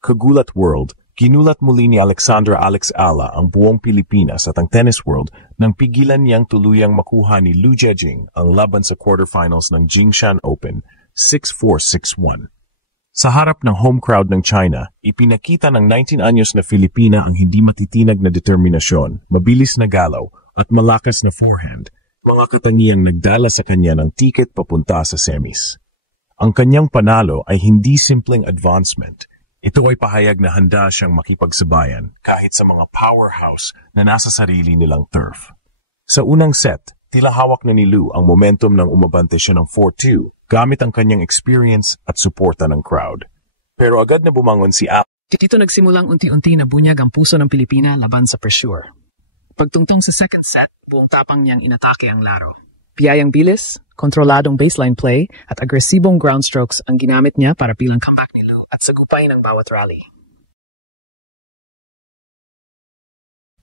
Kagulat World, ginulat muli ni Alexandra Alex Ala ang buong Pilipinas at ang tennis world nang pigilan niyang tuluyang makuha ni Liu Jiajing ang laban sa quarterfinals ng Jingshan Open 6-4-6-1. Sa harap ng home crowd ng China, ipinakita ng 19 anyos na Filipina ang hindi matitinag na determinasyon, mabilis na galaw at malakas na forehand, mga katangiang nagdala sa kanya ng tiket papunta sa semis. Ang kanyang panalo ay hindi simpleng advancement. Ito ay pahayag na handa siyang makipagsabayan kahit sa mga powerhouse na nasa sarili nilang turf. Sa unang set, tila hawak na ni Liu ang momentum nang umabante siya ng 4-2 gamit ang kanyang experience at suporta ng crowd. Pero agad na bumangon si Alex. Dito nagsimulang unti-unti na bunyag ang puso ng Pilipina laban sa pressure. Pagtungtong sa second set, buong tapang niyang inatake ang laro. Biyayang bilis, kontroladong baseline play at agresibong ground strokes ang ginamit niya para bilang comeback ni Liu at sagupay ng bawat rally.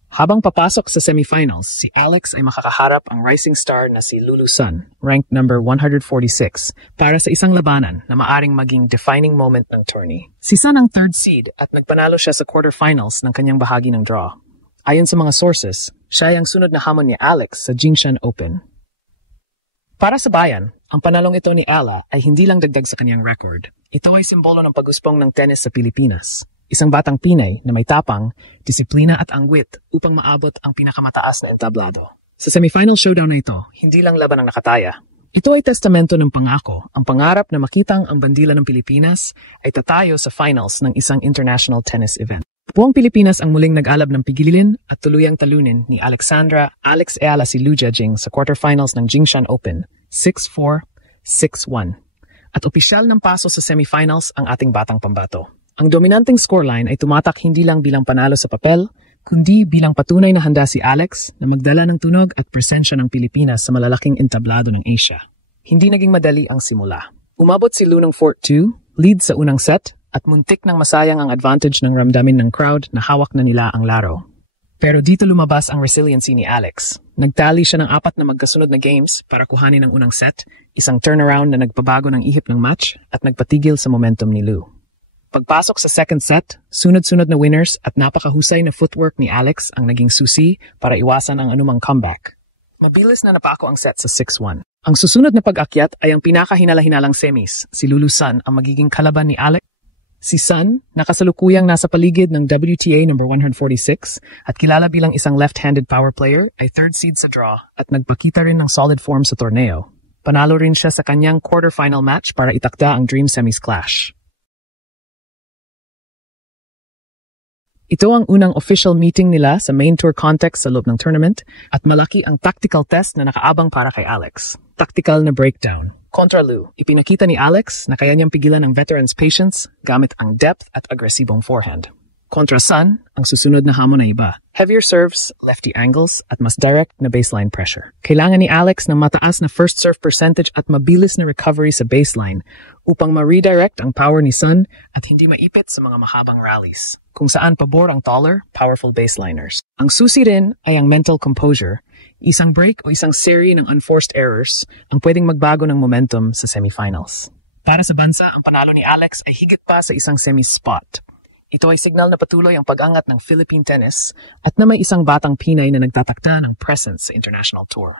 Habang papasok sa semifinals, si Alex ay makakaharap ang rising star na si Lulu Sun, ranked number 146, para sa isang labanan na maaring maging defining moment ng tourney. Si Sun ang third seed at nagpanalo siya sa quarterfinals ng kanyang bahagi ng draw. Ayon sa mga sources, siya ay ang sunod na hamon ni Alex sa Jingshan Open. Para sa bayan, ang panalong ito ni Ala ay hindi lang dagdag sa kanyang record. Ito ay simbolo ng pag-uspong ng tennis sa Pilipinas. Isang batang Pinay na may tapang, disiplina at angwit upang maabot ang pinakamataas na entablado. Sa semifinal showdown na ito, hindi lang laban ang nakataya. Ito ay testamento ng pangako, ang pangarap na makitang ang bandila ng Pilipinas ay tatayo sa finals ng isang international tennis event. Buong Pilipinas ang muling nag-alab ng pigilin at tuluyang talunin ni Alexandra Alex Eala si Liu Jiajing sa quarterfinals ng Jingshan Open 6-4, 6-1. At opisyal ng paso sa semifinals ang ating batang pambato. Ang dominanteng scoreline ay tumatak hindi lang bilang panalo sa papel, kundi bilang patunay na handa si Alex na magdala ng tunog at presensya ng Pilipinas sa malalaking entablado ng Asia. Hindi naging madali ang simula. Umabot si Liu ng 4-2, lead sa unang set, at muntik nang masayang ang advantage ng ramdamin ng crowd na hawak na nila ang laro. Pero dito lumabas ang resiliency ni Alex. Nagtali siya ng 4 na magkasunod na games para kuhanin ang unang set, isang turnaround na nagpabago ng ihip ng match at nagpatigil sa momentum ni Liu. Pagpasok sa second set, sunod-sunod na winners at napakahusay na footwork ni Alex ang naging susi para iwasan ang anumang comeback. Mabilis na napako ang set sa 6-1. Ang susunod na pag-akyat ay ang pinakahinala-hinalang semis. Si Lulu Sun ang magiging kalaban ni Alex. Si Sun, nakasalukuyang nasa paligid ng WTA number 146 at kilala bilang isang left-handed power player, ay third seed sa draw at nagpakita rin ng solid form sa torneo. Panalo rin siya sa kanyang quarterfinal match para itakda ang Dream Semis clash. Ito ang unang official meeting nila sa main tour context sa loob ng tournament at malaki ang tactical test na nakaabang para kay Alex. Tactical na breakdown. Kontra Liu, ipinakita ni Alex na kaya niyang pigilan ang veteran's patience gamit ang depth at agresibong forehand. Kontra Sun, ang susunod na hamon na iba. Heavier serves, lefty angles, at mas direct na baseline pressure. Kailangan ni Alex ng mataas na first serve percentage at mabilis na recovery sa baseline upang ma-redirect ang power ni Sun at hindi maipit sa mga mahabang rallies, kung saan pabor ang taller, powerful baseliners. Ang susi rin ay ang mental composure. Isang break o isang serie ng unforced errors ang pwedeng magbago ng momentum sa semifinals. Para sa bansa, ang panalo ni Alex ay higit pa sa isang semi-spot. Ito ay signal na patuloy ang pag-angat ng Philippine tennis at na may isang batang Pinay na nagtatakda ng presence sa international tour.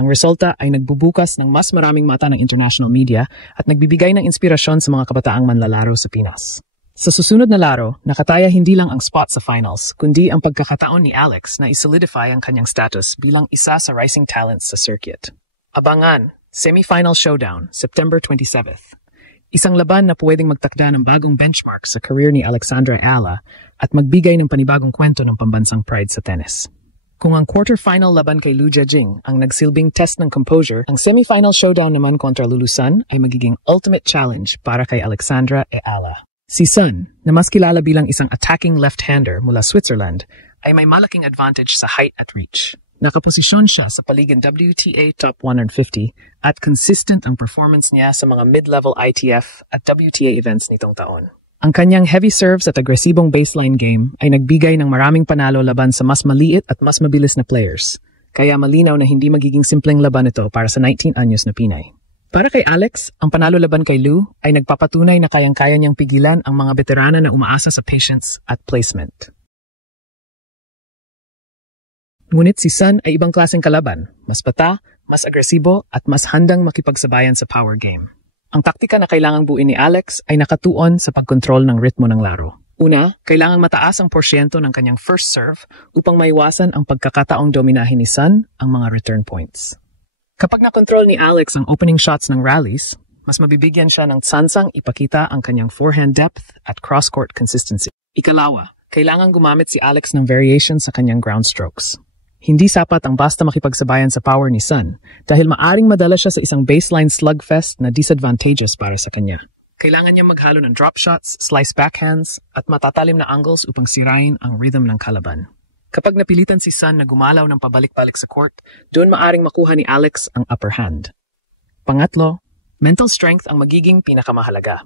Ang resulta ay nagbubukas ng mas maraming mata ng international media at nagbibigay ng inspirasyon sa mga kabataang manlalaro sa Pinas. Sa susunod na laro, nakataya hindi lang ang spot sa finals, kundi ang pagkakataon ni Alex na isolidify ang kanyang status bilang isa sa rising talents sa circuit. Abangan, Semi-Final Showdown, September 27th. Isang laban na pwedeng magtakda ng bagong benchmark sa career ni Alexandra Ala at magbigay ng panibagong kwento ng pambansang pride sa tennis. Kung ang quarterfinal laban kay Liu Jiajing ang nagsilbing test ng composure, ang semi-final showdown naman kontra Lulu Sun ay magiging ultimate challenge para kay Alexandra Ala. Si Sun, na mas kilala bilang isang attacking left-hander mula Switzerland, ay may malaking advantage sa height at reach. Nakaposisyon siya sa paligid WTA Top 150 at consistent ang performance niya sa mga mid-level ITF at WTA events nitong taon. Ang kanyang heavy serves at agresibong baseline game ay nagbigay ng maraming panalo laban sa mas maliit at mas mabilis na players, kaya malinaw na hindi magiging simpleng laban ito para sa 19 anyos na Pinay. Para kay Alex, ang panalo laban kay Lu ay nagpapatunay na kayang-kaya niyang pigilan ang mga veterana na umaasa sa patience at placement. Ngunit si Sun ay ibang klaseng kalaban, mas bata, mas agresibo at mas handang makipagsabayan sa power game. Ang taktika na kailangang buuin ni Alex ay nakatuon sa pagkontrol ng ritmo ng laro. Una, kailangang mataas ang porsyento ng kanyang first serve upang maiwasan ang pagkakataong dominahin ni Sun ang mga return points. Kapag nakontrol ni Alex ang opening shots ng rallies, mas mabibigyan siya ng tsansang ipakita ang kanyang forehand depth at cross-court consistency. Ikalawa, kailangang gumamit si Alex ng variation sa kanyang ground strokes. Hindi sapat ang basta makipagsabayan sa power ni Sun dahil maaring madala siya sa isang baseline slugfest na disadvantageous para sa kanya. Kailangan niya maghalo ng drop shots, slice backhands, at matatalim na angles upang sirain ang rhythm ng kalaban. Kapag napilitan si Sun na gumalaw ng pabalik-balik sa court, doon maaring makuha ni Alex ang upper hand. Pangatlo, mental strength ang magiging pinakamahalaga.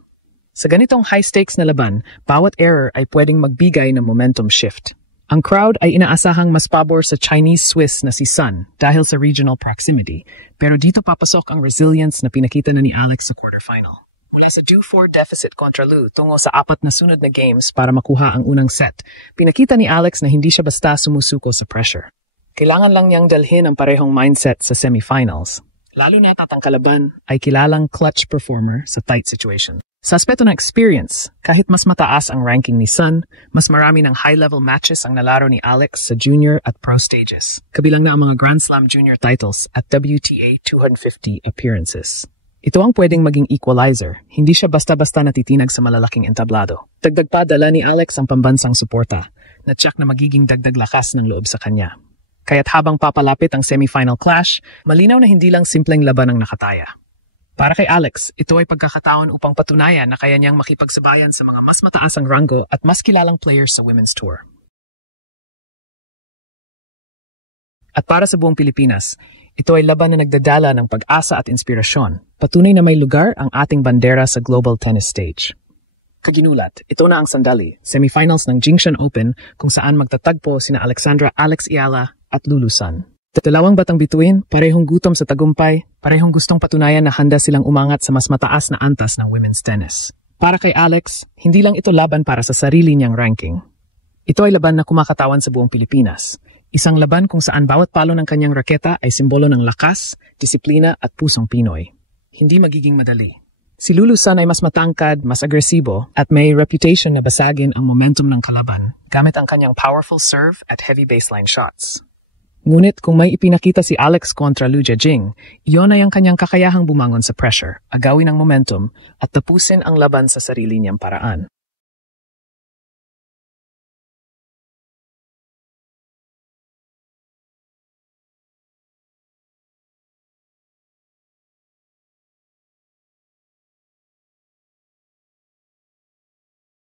Sa ganitong high-stakes na laban, bawat error ay pwedeng magbigay ng momentum shift. Ang crowd ay inaasahang mas pabor sa Chinese-Swiss na si Sun dahil sa regional proximity, pero dito papasok ang resilience na pinakita na ni Alex sa quarterfinal. Mula sa 2-4 deficit kontra Lu tungo sa 4 na sunod na games para makuha ang unang set, pinakita ni Alex na hindi siya basta sumusuko sa pressure. Kailangan lang niyang dalhin ang parehong mindset sa semifinals. Lalo na at ang kalaban ay kilalang clutch performer sa tight situation. Sa aspeto ng experience, kahit mas mataas ang ranking ni Sun, mas marami ng high-level matches ang nalaro ni Alex sa junior at pro stages. Kabilang na ang mga Grand Slam junior titles at WTA 250 appearances. Ito ang pwedeng maging equalizer, hindi siya basta-basta natitinag sa malalaking entablado. Dagdag pa dala ni Alex ang pambansang suporta, na tiyak na magiging dagdag lakas ng loob sa kanya. Kaya't habang papalapit ang semifinal clash, malinaw na hindi lang simpleng laban ang nakataya. Para kay Alex, ito ay pagkakataon upang patunayan na kaya niyang makipagsabayan sa mga mas mataas ang ranggo at mas kilalang players sa Women's Tour. At para sa buong Pilipinas, ito ay laban na nagdadala ng pag-asa at inspirasyon, patunay na may lugar ang ating bandera sa global tennis stage. Kaginulat, ito na ang sandali, semifinals ng Jingshan Open kung saan magtatagpo sina Alexandra Alex Ayala at Lulu Sun. Dalawang batang bituin, parehong gutom sa tagumpay, parehong gustong patunayan na handa silang umangat sa mas mataas na antas ng women's tennis. Para kay Alex, hindi lang ito laban para sa sarili niyang ranking. Ito ay laban na kumakatawan sa buong Pilipinas. Isang laban kung saan bawat palo ng kanyang raketa ay simbolo ng lakas, disiplina at pusong Pinoy. Hindi magiging madali. Si Lulu Sun ay mas matangkad, mas agresibo, at may reputation na basagin ang momentum ng kalaban gamit ang kanyang powerful serve at heavy baseline shots. Ngunit kung may ipinakita si Alex kontra Lu Jiajing, iyon ay ang kanyang kakayahang bumangon sa pressure, agawin ang momentum, at tapusin ang laban sa sarili niyang paraan.